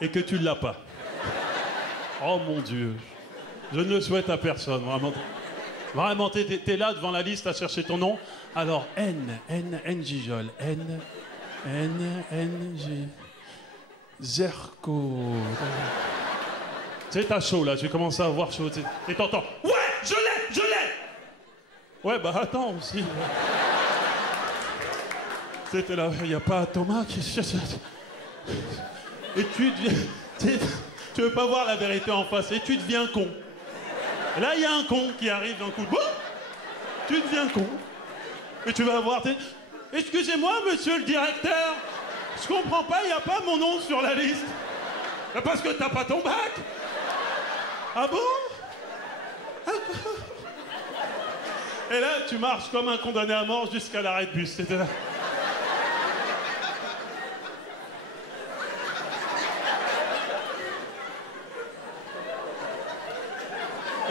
et que tu ne l'as pas. Oh mon Dieu. Je ne le souhaite à personne, vraiment. Vraiment, t'es là devant la liste à chercher ton nom. Alors, N, Gijol, N, G... Zerko... Tu sais, t'as chaud, là, j'ai commencé à avoir chaud. Et t'entends, ouais, je l'ai. Ouais, bah attends aussi. C'était là, il n'y a pas Thomas qui... Et tu deviens... Tu veux pas voir la vérité en face, et tu deviens con. Et là, il y a un con qui arrive d'un coup de... Boum, tu deviens con. Et tu vas voir... Excusez-moi, monsieur le directeur, je comprends pas, il n'y a pas mon nom sur la liste. Parce que t'as pas ton bac. Ah bon? Ah bon? Et là, tu marches comme un condamné à mort jusqu'à l'arrêt de bus. C'était là.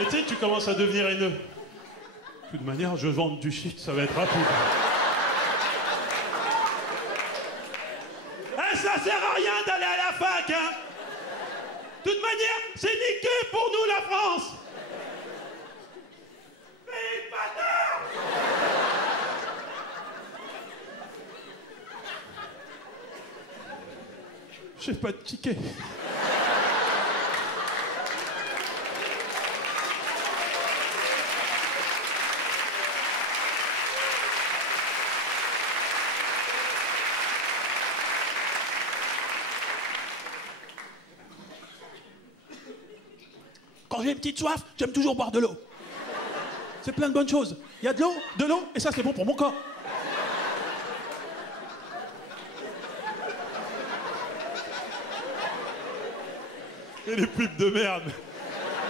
Et tu sais, tu commences à devenir haineux. De toute manière, je vends du shit, ça va être rapide. Eh, ça sert à rien d'aller à la fac, hein. De toute manière, c'est niqué pour nous, la France. Pays bâtard. J'ai pas de ticket. Quand j'ai une petite soif, j'aime toujours boire de l'eau. C'est plein de bonnes choses. Il y a de l'eau, et ça c'est bon pour mon corps. Et les pubs de merde.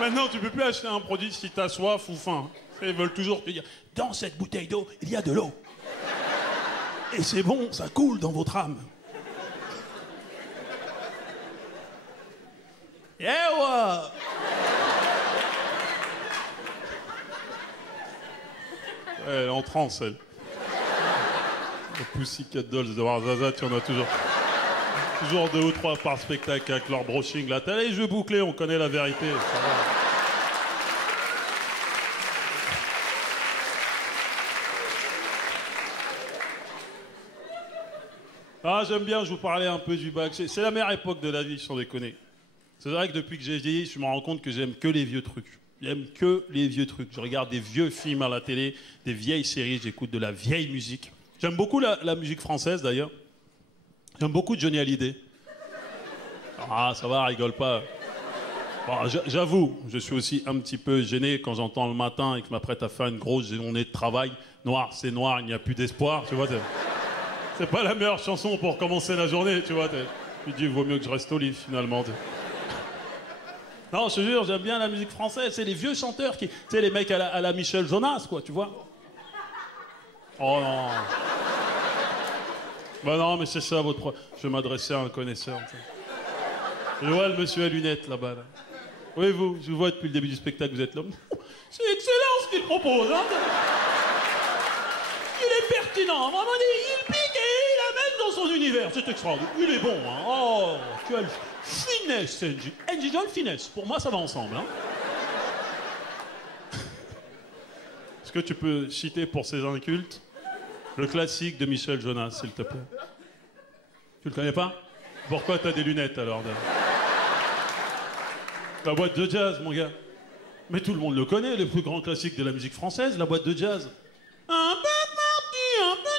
Maintenant, tu peux plus acheter un produit si t'as soif ou faim. Ils veulent toujours te dire, dans cette bouteille d'eau, il y a de l'eau. Et c'est bon, ça coule dans votre âme. Yeah, ouais. Elle est en transe, elle. Le Pussycat Dolls de Warzazat, tu en as toujours. Toujours 2 ou 3 par spectacle avec leur brushing. Là, t'as les jeux bouclés, on connaît la vérité. Ça va. Ah, j'aime bien, je vous parlais un peu du bac. C'est la meilleure époque de la vie, sans déconner. C'est vrai que depuis que j'ai vieilli, je me rends compte que j'aime que les vieux trucs. J'aime que les vieux trucs. Je regarde des vieux films à la télé, des vieilles séries, j'écoute de la vieille musique. J'aime beaucoup la musique française, d'ailleurs. J'aime beaucoup Johnny Hallyday. Ah, ça va, rigole pas. Bon, j'avoue, je suis aussi un petit peu gêné quand j'entends le matin et que je m'apprête à faire une grosse journée de travail. Noir, c'est noir, il n'y a plus d'espoir, tu vois. C'est pas la meilleure chanson pour commencer la journée, tu vois. Tu te dis, il vaut mieux que je reste au lit, finalement. Non, je te jure, j'aime bien la musique française. C'est les vieux chanteurs qui... Tu sais, les mecs à la Michel Jonas, quoi, tu vois. Oh non. Bah non, mais c'est ça, votre... Je vais m'adresser à un connaisseur. T'sais. Je vois le monsieur à lunettes, là-bas. Là. Oui, vous, je vous vois depuis le début du spectacle, vous êtes l'homme. C'est excellent ce qu'il propose, hein. Il est pertinent, vraiment, il pique et il amène dans son univers. C'est extraordinaire. Il est bon, hein. Oh, tu as le... Finesse, NJ Joel, finesse. Pour moi, ça va ensemble. Hein. Est-ce que tu peux citer pour ces incultes le classique de Michel Jonas, s'il te plaît? Tu le connais pas? Pourquoi t'as des lunettes, alors? La boîte de jazz, mon gars. Mais tout le monde le connaît, le plus grand classique de la musique française, la boîte de jazz. Un peu parti, un peu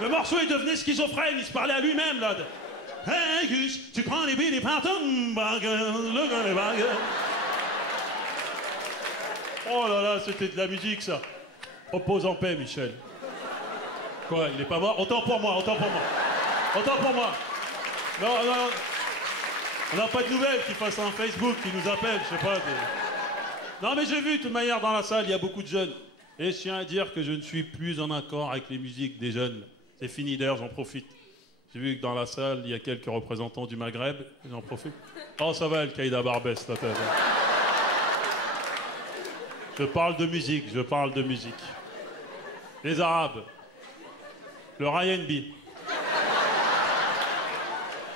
le morceau, il devenait schizophrène, il se parlait à lui-même, là. Hey, Gus, tu prends les billes des pantons, le bagues. Oh là là, c'était de la musique, ça. Repose en paix, Michel. Quoi, il est pas mort? Autant pour moi, autant pour moi. Autant pour moi. Non, non, non. On n'a pas de nouvelles qui fassent un Facebook, qui nous appellent, je sais pas. Non, mais j'ai vu, de toute manière, dans la salle, il y a beaucoup de jeunes. Et je tiens à dire que je ne suis plus en accord avec les musiques des jeunes. C'est fini, d'ailleurs, j'en profite. J'ai vu que dans la salle, il y a quelques représentants du Maghreb. J'en profite. Oh, ça va, Al-Qaïda Barbès, la tête. Je parle de musique, je parle de musique. Les Arabes. Le R&B.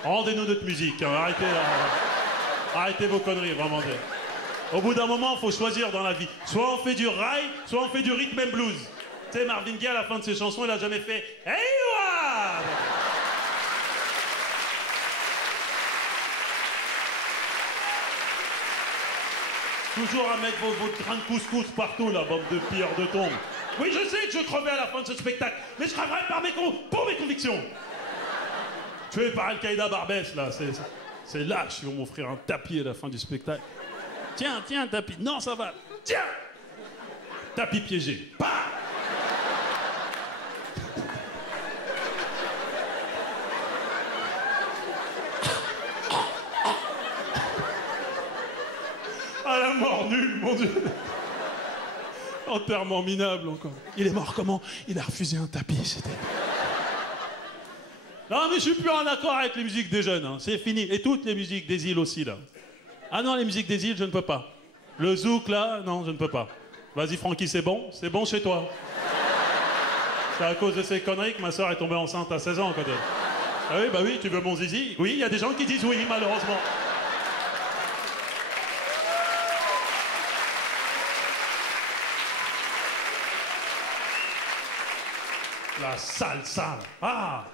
Rendez-nous notre musique. Hein. Arrêtez vos conneries, vraiment. Au bout d'un moment, il faut choisir dans la vie. Soit on fait du rail, soit on fait du rhythm and blues. Tu sais, Marvin Gaye, à la fin de ses chansons, il a jamais fait « Hey, wa !» Toujours à mettre vos grains de couscous partout, la bande de pilleurs de tombes. Oui, je sais que je crevais à la fin de ce spectacle, mais je crèverai pour mes convictions. Tué par Al-Qaïda Barbès, là, c'est lâche, ils vont m'offrir un tapis à la fin du spectacle. Tiens, tapis. Non, ça va. Tiens. Tapis piégé. Bah. À la mort nulle, mon Dieu. Enterrement minable encore. Il est mort comment? Il a refusé un tapis, c'était... Non, mais je suis plus en accord avec les musiques des jeunes, hein. C'est fini. Et toutes les musiques des îles aussi, là. Ah non, les musiques des îles, je ne peux pas. Le zouk, là, non, je ne peux pas. Vas-y, Francky, c'est bon chez toi. C'est à cause de ces conneries que ma soeur est tombée enceinte à 16 ans, quand même. Ah oui, bah oui, tu veux mon zizi? Oui, il y a des gens qui disent oui, malheureusement. La salsa. Ah,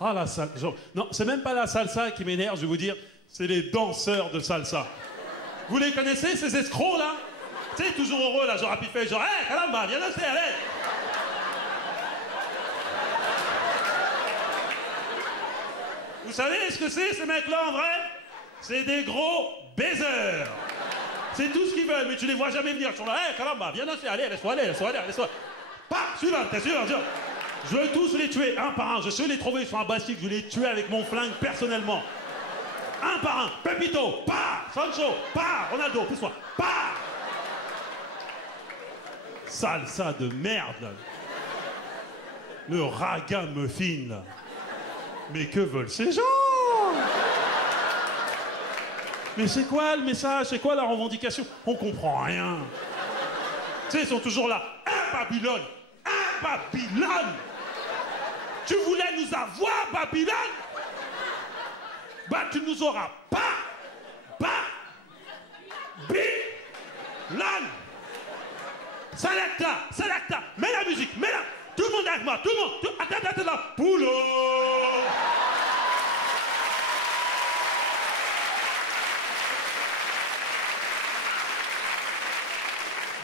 la salsa. Non, c'est même pas la salsa qui m'énerve, je vais vous dire. C'est les danseurs de salsa. Vous les connaissez, ces escrocs, là? Tu sais, toujours heureux, là, genre à piffer, genre, hé, caramba, viens danser, allez! Vous savez ce que c'est, ces mecs-là, en vrai? C'est des gros baiseurs. C'est tout ce qu'ils veulent, mais tu les vois jamais venir. Ils sont là, hé, caramba, viens danser, allez, laisse-toi aller. Pas, suivant. Je veux tous les tuer, un par un. Je sais les trouver sur un bastique, je vais les tuer avec mon flingue personnellement. Un par un. Pepito, pas. Sancho, pas. Ronaldo, pousse-toi, pas. Salsa de merde, là. Le ragamuffin, là. Mais que veulent ces gens? Mais c'est quoi le message? C'est quoi la revendication? On comprend rien. Tu sais, ils sont toujours là. Un Babylone. Tu voulais nous avoir, Babylone? Bah, tu nous auras pas. Babylone. Salacta. Mets la musique, mets-la. Tout le monde avec moi, tout le monde. Attends, là. Poulot.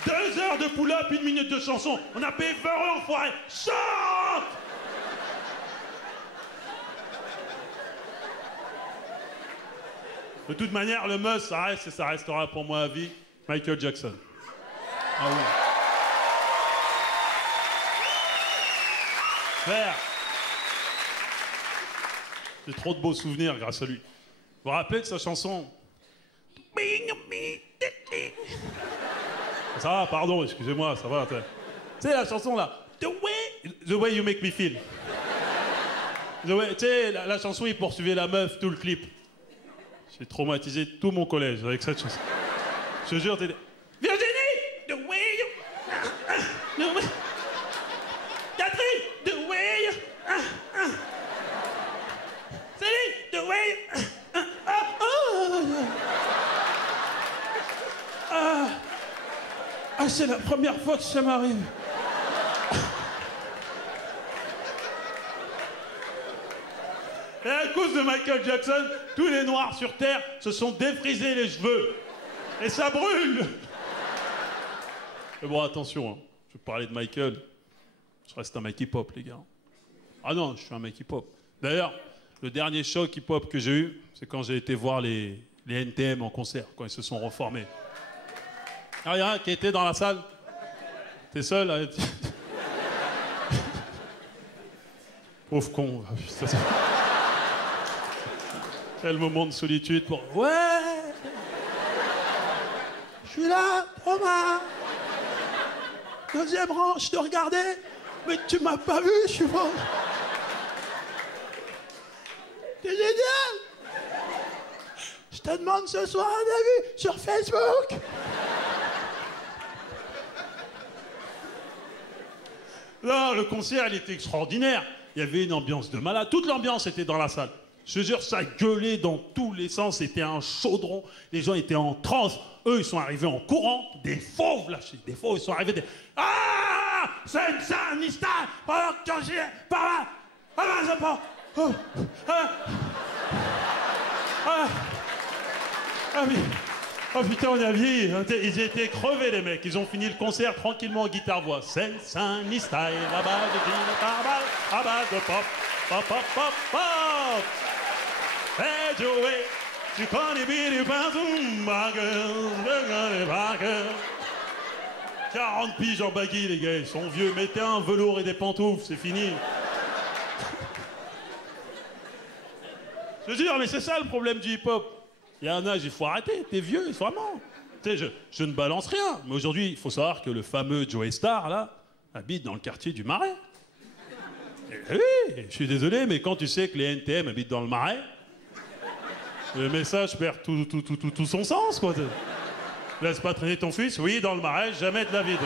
Deux heures de pull-up, 1 minute de chanson. On a payé 20 € enfoiré. Chante! De toute manière, le must, ça reste et ça restera pour moi à vie, Michael Jackson. Ah oui. Frère. J'ai trop de beaux souvenirs grâce à lui. Vous vous rappelez de sa chanson? Ça va, pardon, excusez-moi, ça va. Tu sais, la chanson là, The way you make me feel. Tu sais, la chanson, il poursuivait la meuf, tout le clip. J'ai traumatisé tout mon collège avec cette chanson. Je te jure, t'es... Virginie, the way you... Catherine, the way you... Céline, the way you... c'est la première fois que ça m'arrive. Et à cause de Michael Jackson, tous les noirs sur Terre se sont défrisés les cheveux. Et ça brûle. Mais bon, attention, hein. Je vais parler de Michael. Je reste un mec hip-hop, les gars. Ah non, je suis un mec hip-hop. D'ailleurs, le dernier choc hip-hop que j'ai eu, c'est quand j'ai été voir les NTM en concert, quand ils se sont reformés. Ah, il y a un qui était dans la salle. T'es seul là. Pauvre con. Quel moment de solitude pour... Ouais. Je suis là, Thomas. Deuxième rang, je te regardais, mais tu m'as pas vu, je suis mort. T'es génial. Je te demande ce soir un avis sur Facebook. Là, le concert, il était extraordinaire. Il y avait une ambiance de malade. Toute l'ambiance était dans la salle. Je te jure, ça gueulait dans tous les sens, c'était un chaudron, les gens étaient en transe. Eux, ils sont arrivés en courant, des fauves, lâchés, des fauves, ils sont arrivés des... Ah, c'est un histoire, pendant que j'ai... Par là, ah ben, ça part... Oh, ah oui. Oh putain, on a vieilli. Ils étaient crevés, les mecs. Ils ont fini le concert tranquillement en guitare-voix. C'est un style, à base de guitare, à base de pop, pop, pop, pop, pop. Hey Joey, tu connais bien les pinceaux, ma gueule, ma gueule. 40 piges en baggy, les gars. Ils sont vieux. Mettez un velours et des pantoufles, c'est fini. Je veux dire, mais c'est ça le problème du hip-hop. Il y a un âge, il faut arrêter, t'es vieux, vraiment. Tu sais, je ne balance rien, mais aujourd'hui, il faut savoir que le fameux Joey Star, là, habite dans le quartier du Marais. Et oui, je suis désolé, mais quand tu sais que les NTM habitent dans le Marais, le message perd tout son sens, quoi. Laisse pas traîner ton fils, oui, dans le Marais, jamais de la vie.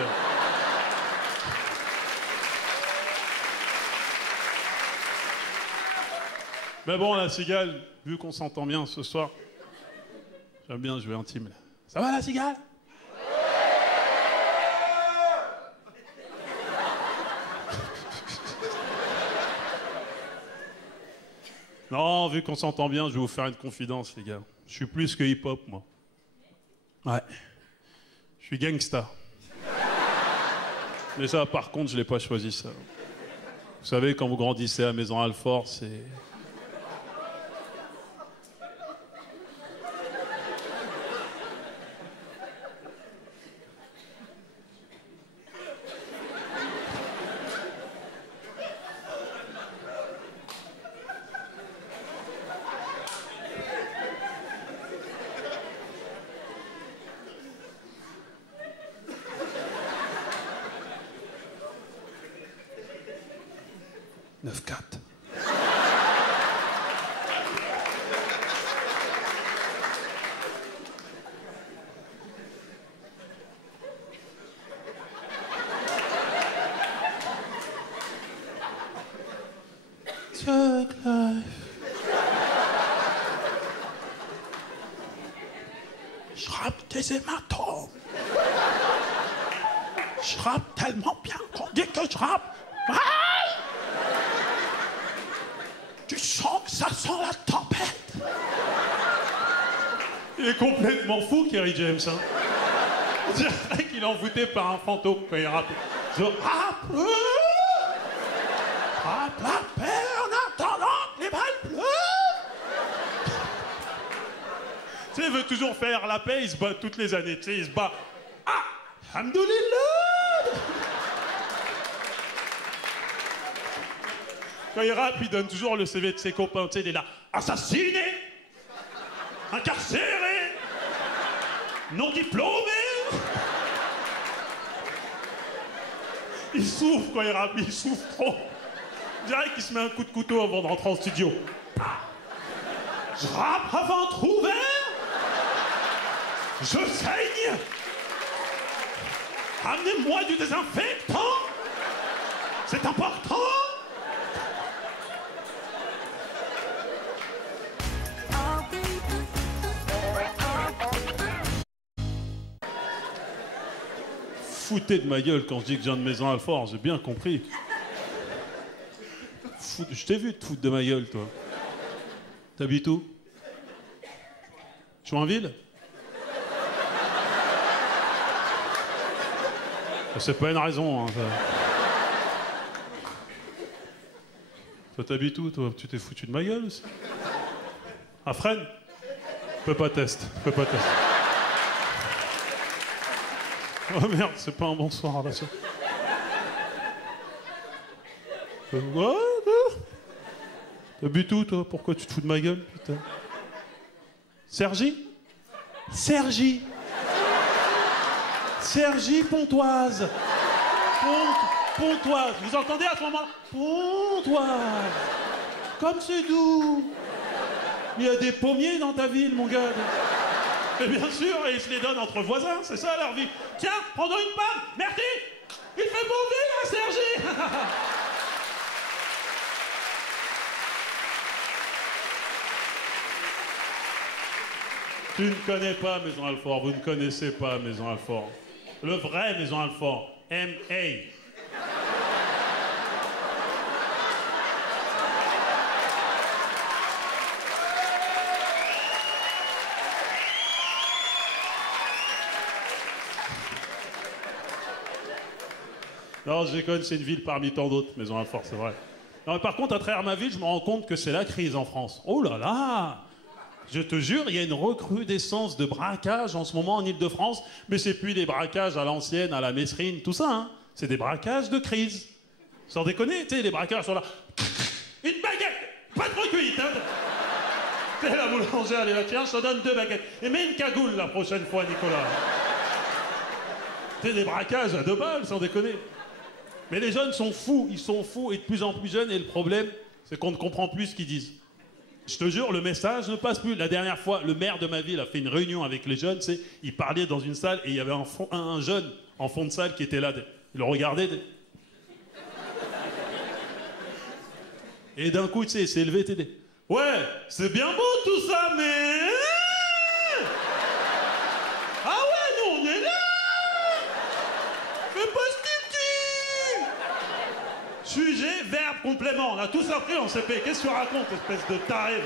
Mais bon, la cigale, vu qu'on s'entend bien ce soir, j'aime bien jouer intime. Ça va, la cigale? Non, vu qu'on s'entend bien, je vais vous faire une confidence, les gars. Je suis plus que hip-hop, moi. Ouais. Je suis gangsta. Mais ça, par contre, je l'ai pas choisi, ça. Vous savez, quand vous grandissez à Maison Alfort, c'est... Je rappe des hématomes. Je rappe tellement bien qu'on dit que je rappe. Tu sens que ça sent la tempête. Il est complètement fou, Kerry James. Hein. On dirait qu'il est envoûté par un fantôme quand il rappe. Je rappe. Rappe la paix en attendant que les balles pleuvent. Tu sais, il veut toujours faire la paix, il se bat toutes les années. Tu sais, il se bat. Ah, alhamdoulilah. Quand il rappe, il donne toujours le CV de ses copains. Tu sais, il est là. Assassiné, incarcéré, non diplômé. Il souffre quand il rappe, il souffre trop. Je dirais qu'il se met un coup de couteau avant de rentrer en studio. Je rappe à ventre ouvert. Je saigne. Amenez-moi du désinfectant. C'est important. Foutez de ma gueule quand je dis que je viens de Maison Alfort, j'ai bien compris. Je t'ai vu te foutre de ma gueule, toi. T'habites où? Chouinville? C'est pas une raison, hein, ça. Toi, t'habites où, toi? Tu t'es foutu de ma gueule aussi? À Fresnes? Peux pas tester, peux pas tester. Oh merde, c'est pas un bon soir, là, ça. What? T'habites où, toi? Pourquoi tu te fous de ma gueule, putain? Sergi? Sergi! Sergi Pontoise! Pontoise! Vous entendez à ce moment-là? Pontoise! Comme c'est doux! Il y a des pommiers dans ta ville, mon gars! Et bien sûr, et ils se les donnent entre voisins, c'est ça leur vie. Tiens, prends-donc une pomme! Merci! Il fait mauvais, là, Sergi! Tu ne connais pas Maison Alfort, vous ne connaissez pas Maison Alfort. Le vrai Maison Alfort, M.A. Non, je déconne, c'est une ville parmi tant d'autres, Maison Alfort, c'est vrai. Non, mais par contre, à travers ma ville, je me rends compte que c'est la crise en France. Oh là là! Je te jure, il y a une recrudescence de braquages en ce moment en Ile-de-France, mais c'est plus des braquages à l'ancienne, à la Messrine, tout ça, hein. C'est des braquages de crise. Sans déconner, tu sais, les braquages sont là. Une baguette! Pas trop cuite, hein! C'est la boulangère, elle est là, tiens, je te donne 2 baguettes. Et mets une cagoule la prochaine fois, Nicolas. C'est des braquages à 2 balles, sans déconner. Mais les jeunes sont fous, ils sont fous et de plus en plus jeunes, et le problème, c'est qu'on ne comprend plus ce qu'ils disent. Je te jure, le message ne passe plus. La dernière fois, le maire de ma ville a fait une réunion avec les jeunes, il parlait dans une salle et il y avait un jeune en fond de salle qui était là. Il le regardait. Et d'un coup, tu sais, il s'est élevé, t'es dit, ouais, c'est bien beau tout ça, mais... Ah ouais, nous on est là! Fais pas ce que tu dis! Sujet, verbe, complément. On a tous appris en CP. Qu'est-ce que tu racontes, espèce de taré?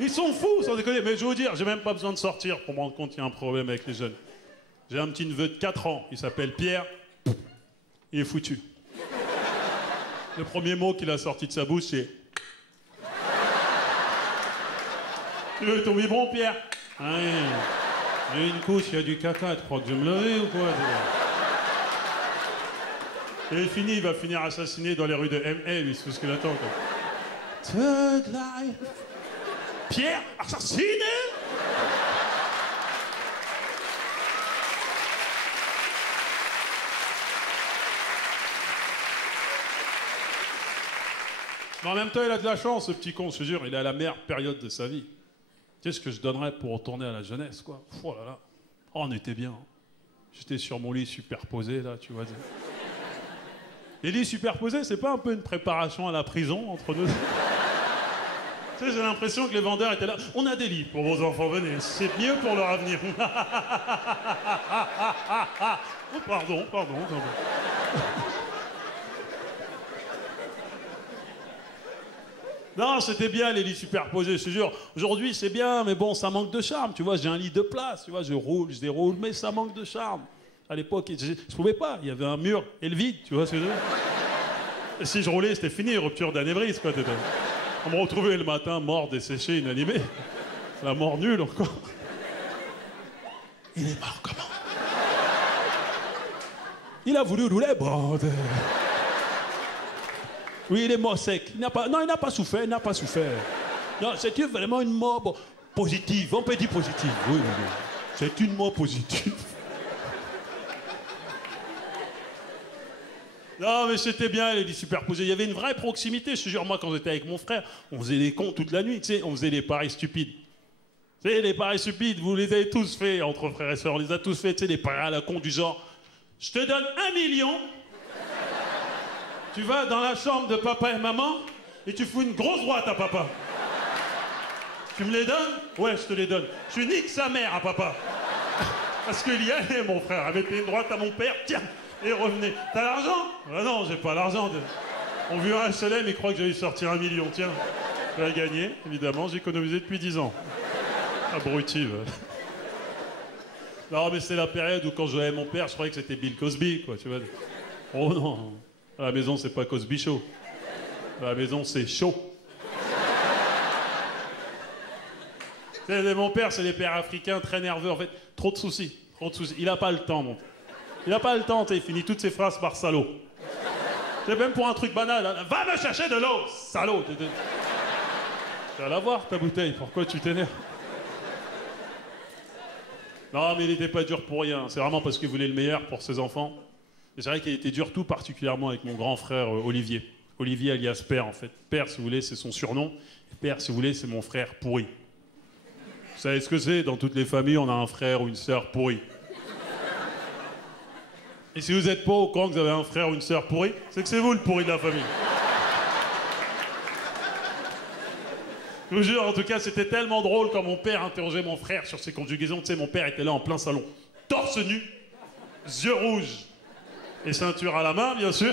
Ils sont fous, sans déconner. Mais je vais vous dire, j'ai même pas besoin de sortir pour me rendre compte qu'il y a un problème avec les jeunes. J'ai un petit neveu de 4 ans. Il s'appelle Pierre. Il est foutu. Le premier mot qu'il a sorti de sa bouche, c'est... Tu veux ton biberon, Pierre? Ah oui. J'ai une couche, il y a du caca. Tu crois que je vais me lever ou quoi? Et fini, il va finir assassiné dans les rues de M.A., lui, c'est tout ce qu'il attend, quoi. Thug life. Pierre, assassiné? Mais en même temps, il a de la chance, ce petit con, je te jure, il est à la meilleure période de sa vie. Qu'est-ce que je donnerais pour retourner à la jeunesse, quoi? Oh là là. Oh, on était bien. J'étais sur mon lit superposé, là, tu vois. Les lits superposés, c'est pas un peu une préparation à la prison entre nous? Tu sais, j'ai l'impression que les vendeurs étaient là. On a des lits pour vos enfants, venez. C'est mieux pour leur avenir. Oh, pardon. Non, c'était bien les lits superposés, je te jure. Aujourd'hui, c'est bien, mais bon, ça manque de charme. Tu vois, j'ai un lit de place, tu vois, je roule, je déroule, mais ça manque de charme. À l'époque, je pouvais pas. Il y avait un mur et le vide, tu vois ce que je veux dire? Et si je roulais, c'était fini, rupture d'anévrisme, quoi. On me retrouvait le matin, mort, desséché, inanimé. La mort nulle, encore. Il est mort comment? Il a voulu rouler, bande. Oui, il est mort sec. Il n'a pas souffert, Non, c'est vraiment une mort positive. On peut dire positive, oui. C'est une mort positive. Non, mais c'était bien, les lits superposés. Il y avait une vraie proximité. Je te jure, moi, quand j'étais avec mon frère, on faisait des cons toute la nuit, tu sais. On faisait des paris stupides. Tu sais, les paris stupides, vous les avez tous faits, entre frères et sœurs. On les a tous faits, tu sais, des paris à la con du genre... Je te donne 1 million. Tu vas dans la chambre de papa et maman et tu fous une grosse droite à papa. Tu me les donnes? Ouais, je te les donne. Je nique sa mère à papa. Parce qu'il y allait, mon frère. Avait fait une droite à mon père, tiens, et revenez. T'as l'argent? Ah non, j'ai pas l'argent. On vu un HLM, il croit que j'allais sortir 1 million, tiens. Je vais gagner, évidemment, j'ai économisé depuis 10 ans. Abruti. Non, mais c'est la période où quand je voyais mon père, je croyais que c'était Bill Cosby, quoi, tu vois. Oh non. À la maison, c'est pas Cosby Show. À la maison, c'est chaud. Mon père, c'est des pères africains très nerveux. En fait, trop de soucis. Il a pas le temps, mon père. Il a pas le temps, il finit toutes ses phrases par salaud. C'est même pour un truc banal. Hein. Va me chercher de l'eau, salaud. Tu vas la voir, ta bouteille. Pourquoi tu t'énerves? Non, mais il était pas dur pour rien. C'est vraiment parce qu'il voulait le meilleur pour ses enfants. Et c'est vrai qu'il était dur tout particulièrement avec mon grand frère Olivier. Olivier alias Père, en fait. Père, si vous voulez, c'est son surnom. Et Père, si vous voulez, c'est mon frère pourri. Vous savez ce que c'est? Dans toutes les familles, on a un frère ou une sœur pourri. Et si vous n'êtes pas au courant que vous avez un frère ou une sœur pourri, c'est que c'est vous le pourri de la famille. Je vous jure, en tout cas, c'était tellement drôle quand mon père interrogeait mon frère sur ses conjugaisons. Tu sais, mon père était là en plein salon, torse nu, yeux rouges et ceinture à la main, bien sûr.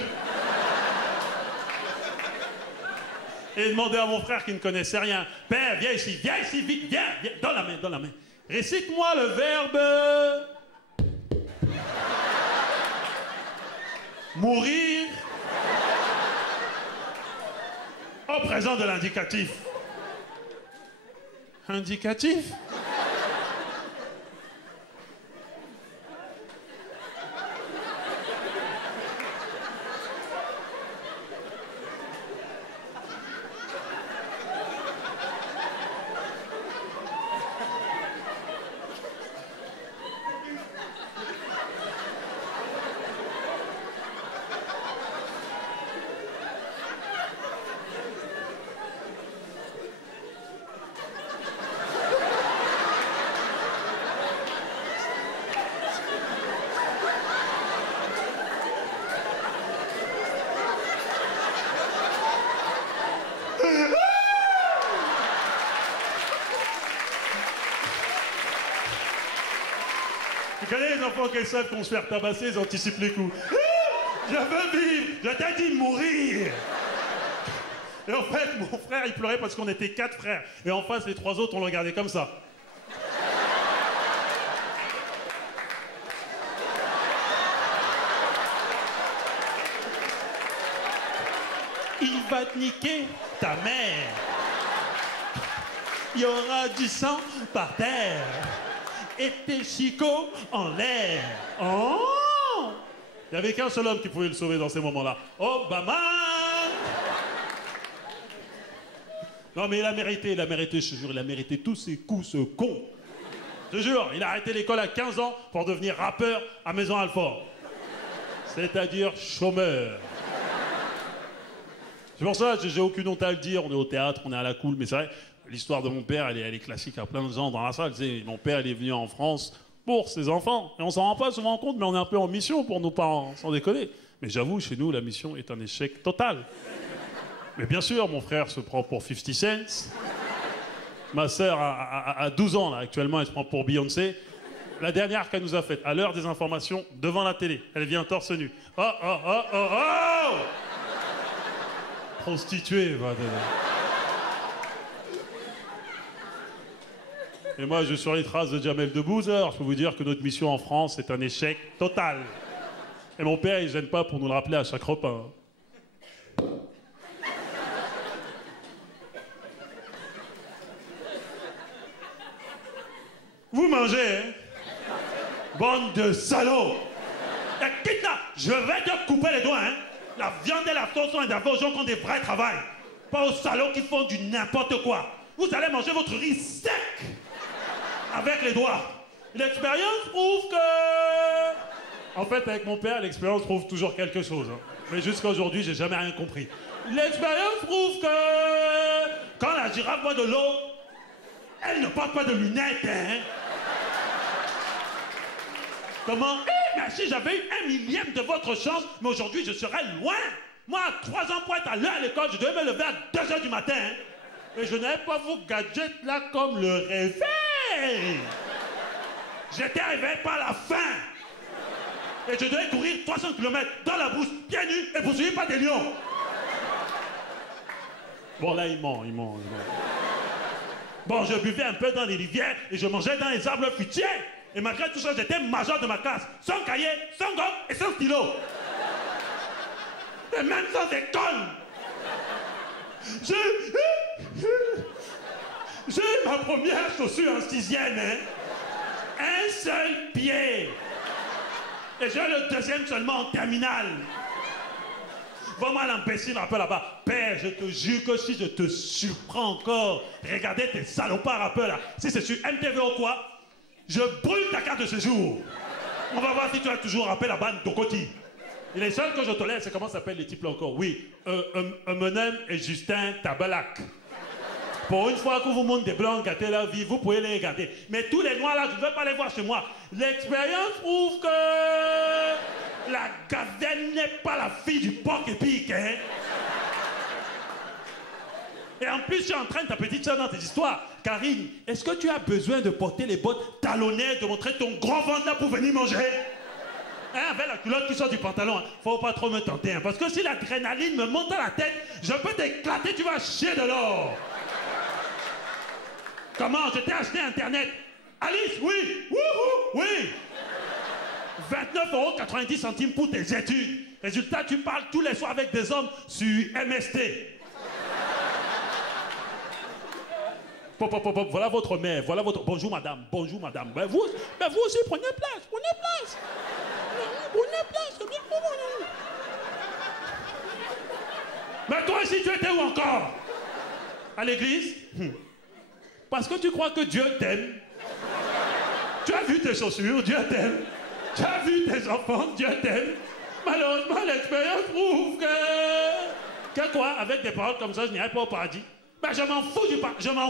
Et demandait à mon frère qui ne connaissait rien. Père, viens ici, vite, viens, dans la main, dans la main. Récite-moi le verbe... mourir au présent de l'indicatif. Indicatif? Tu connais les enfants qui savent qu'on se fait tabasser, ils anticipent les coups. Je veux vivre, je t'ai dit mourir. Et en fait, mon frère, il pleurait parce qu'on était 4 frères. Et en face, les 3 autres, on le regardait comme ça. Il va te niquer ta mère. Il y aura du sang par terre. Et tes chicots en l'air. Oh! Il n'y avait qu'un seul homme qui pouvait le sauver dans ces moments-là. Obama! Non mais il a mérité, je te jure, il a mérité tous ses coups, ce con. Je te jure, il a arrêté l'école à 15 ans pour devenir rappeur à Maison-Alfort. C'est-à-dire chômeur. C'est pour ça que j'ai aucune honte à le dire, on est au théâtre, on est à la cool, mais c'est vrai, l'histoire de mon père, elle est classique à plein de gens dans la salle. Tu sais, mon père, il est venu en France pour ses enfants. Et on s'en rend pas souvent compte, mais on est un peu en mission pour nos parents, sans déconner. Mais j'avoue, chez nous, la mission est un échec total. Mais bien sûr, mon frère se prend pour 50 Cent. Ma sœur a 12 ans, là, actuellement, elle se prend pour Beyoncé. La dernière qu'elle nous a faite, à l'heure des informations, devant la télé. Elle vient torse nu. Oh, oh, oh, oh, oh! Prostituée, va. Et moi, je suis sur les traces de Jamel Debbouze. Alors, je peux vous dire que notre mission en France est un échec total. Et mon père, il ne gêne pas pour nous le rappeler à chaque repas. Vous mangez, hein? Bande de salauds! Et quitte là, je vais te couper les doigts, hein? La viande et la sauce sont réservées aux gens qui ont des vrais travails. Pas aux salauds qui font du n'importe quoi. Vous allez manger votre riz sec avec les doigts. L'expérience prouve que... En fait, avec mon père, l'expérience prouve toujours quelque chose. Hein. Mais jusqu'à aujourd'hui, j'ai jamais rien compris. L'expérience prouve que... Quand la girafe boit de l'eau, elle ne porte pas de lunettes, hein? Comment? Eh, mais si j'avais eu 1/1000 de votre chance, mais aujourd'hui, je serais loin. Moi, à 3 ans pour être à l'heure à l'école, je devais me lever à 2h du matin. Hein? Et je n'avais pas vos gadgets là comme le réveil. J'étais réveillé par la faim. Et je devais courir 300 km dans la brousse, pieds nus, et poursuivi par des lions. Bon, là, il ment. Bon, je buvais un peu dans les rivières et je mangeais dans les arbres fruitiers. Et malgré tout ça, j'étais major de ma classe, sans cahier, sans gomme et sans stylo. Et même sans école. J'ai ma première chaussure en 6e, hein. Un seul pied. Et j'ai le deuxième seulement en terminale. Va-moi l'imbécile un peu là-bas. Père, je te jure que si je te surprends encore, regardez tes salopards un peu là. Si c'est sur MTV ou quoi, je brûle ta carte de séjour. On va voir si tu as toujours rappelé la bande Tokoti. Et les seuls que je tolère, c'est comment s'appellent les types là encore. Oui, Eminem et Justin Tabalac. Pour une fois que vous montrez des blancs gâtés la vie, vous pouvez les regarder. Mais tous les noirs là, je ne veux pas les voir chez moi. L'expérience prouve que la gazelle n'est pas la fille du porc épic, hein. Et en plus, tu entraînes ta petite soeur dans tes histoires. Karine, est-ce que tu as besoin de porter les bottes talonnées, de montrer ton gros ventre là pour venir manger? Hein, avec la culotte qui sort du pantalon, hein. Faut pas trop me tenter. Hein, parce que si l'adrénaline me monte à la tête, je peux t'éclater, tu vas chier de l'or. Comment? Je t'ai acheté Internet. Alice, oui. Wouhou, oui. 29,90 € pour tes études. Résultat, tu parles tous les soirs avec des hommes sur MST. Pop, pop, pop, pop. Voilà votre mère, voilà votre... Bonjour madame, bonjour madame. Mais vous aussi, prenez place, prenez place. Prenez place, c'est bien pour vous. Mais toi aussi, tu étais où encore? À l'église? Parce que tu crois que Dieu t'aime. Tu as vu tes chaussures, Dieu t'aime. Tu as vu tes enfants, Dieu t'aime. Malheureusement, l'expérience prouve que... Que quoi? Avec des paroles comme ça, je n'irai pas au paradis. Ben, je m'en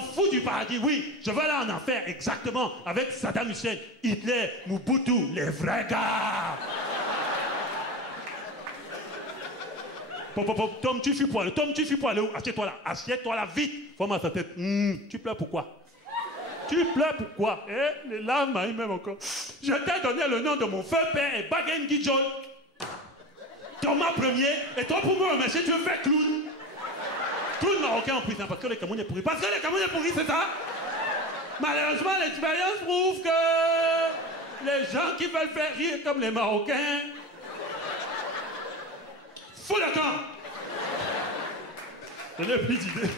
fous du paradis, oui. Je veux aller en enfer, exactement. Avec Saddam Hussein, Hitler, Mobutu, les vrais gars. Pop, pop, pop. Tom, tu fuis pour aller. Tom, tu fuis pour aller où? Assieds-toi là. Assieds-toi là, vite. Forme à ta tête. Tu pleures pourquoi? Tu pleures pourquoi? Eh, les larmes m'arrivent même encore. Je t'ai donné le nom de mon feu père et Bagengi John. Thomas Premier. Et toi, pour me remercier, tu veux faire clown. Clown marocain en prison parce que le Cameroun est pourri. Parce que le Cameroun est pourri, c'est ça? Malheureusement, l'expérience prouve que les gens qui veulent faire rire comme les Marocains... Fous le camp. Je n'ai plus d'idées.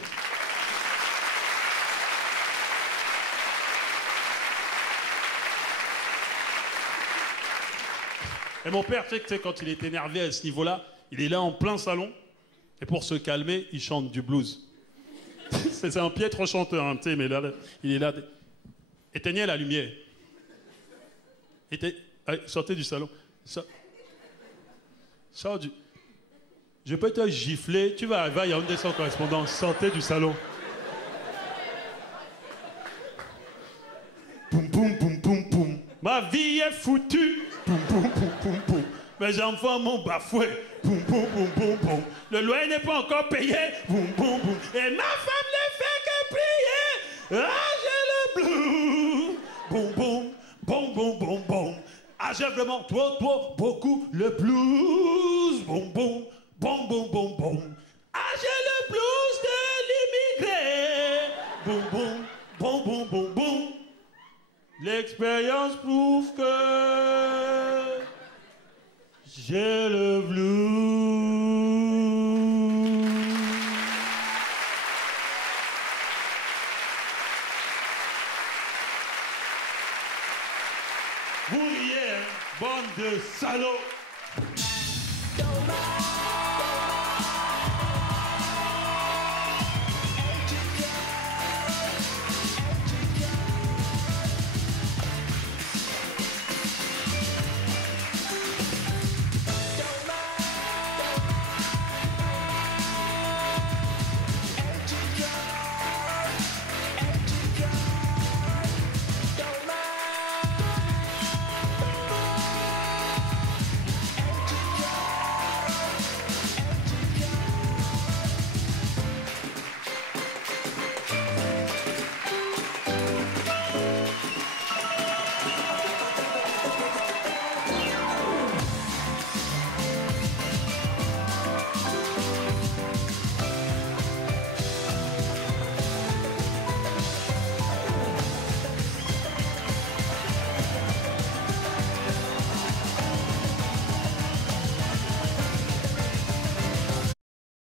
Et mon père, tu sais, quand il est énervé à ce niveau-là, il est là en plein salon, et pour se calmer, il chante du blues. C'est un piètre chanteur, hein, tu sais, mais là, il est là. Éteignez la lumière. Allez, sortez du salon. Sors du... Je peux te gifler, tu vas arriver à Yaoundé sans correspondance, sortez du salon. Poum, poum, poum, poum, poum. Ma vie est foutue. Poum, poum, poum, poum, poum. Mes enfants m'ont bafoué. Poum, poum, poum, poum, poum. Le loyer n'est pas encore payé. Poum, poum, poum. Et ma femme ne fait que prier. Ah, j'ai le blues. Boum, boum, boum, boum, boum, boum. Ah, j'ai vraiment trop, beaucoup le blues. Boum, boum, boum, boum, boum, boum. Ah, j'ai le blues de l'immigré. Boum, boum, boum, boum, boum, boum. L'expérience prouve que j'ai le blues. Vous riez, hein, bande de salauds.